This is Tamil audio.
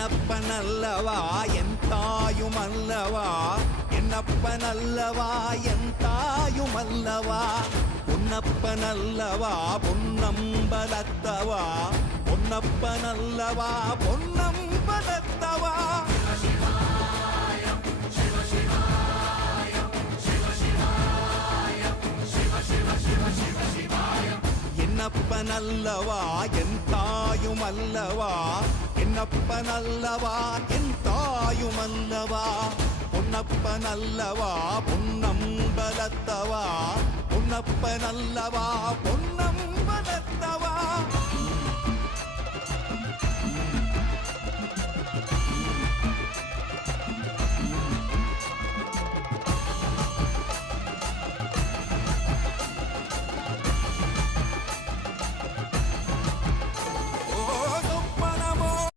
என்னப்பனல்லவா என் தாயுமல்லவா, என்னப்பனல்லவா என் தாயுமல்லவா, பொன்னப்பனல்லவா பொன்னம்பலத்தவா, பொன்னப்பனல்லவா பொன்னம்பலத்தவா. என்னப்பனல்லவா என் தாயுமல்லவா, என்னப்பனல்லவா என் தாயுமல்லவா, பொன்னப்பனல்லவா பொன்னம்பலத்தவா, பொன்னப்பனல்லவா பொன்னம்பலத்தவா.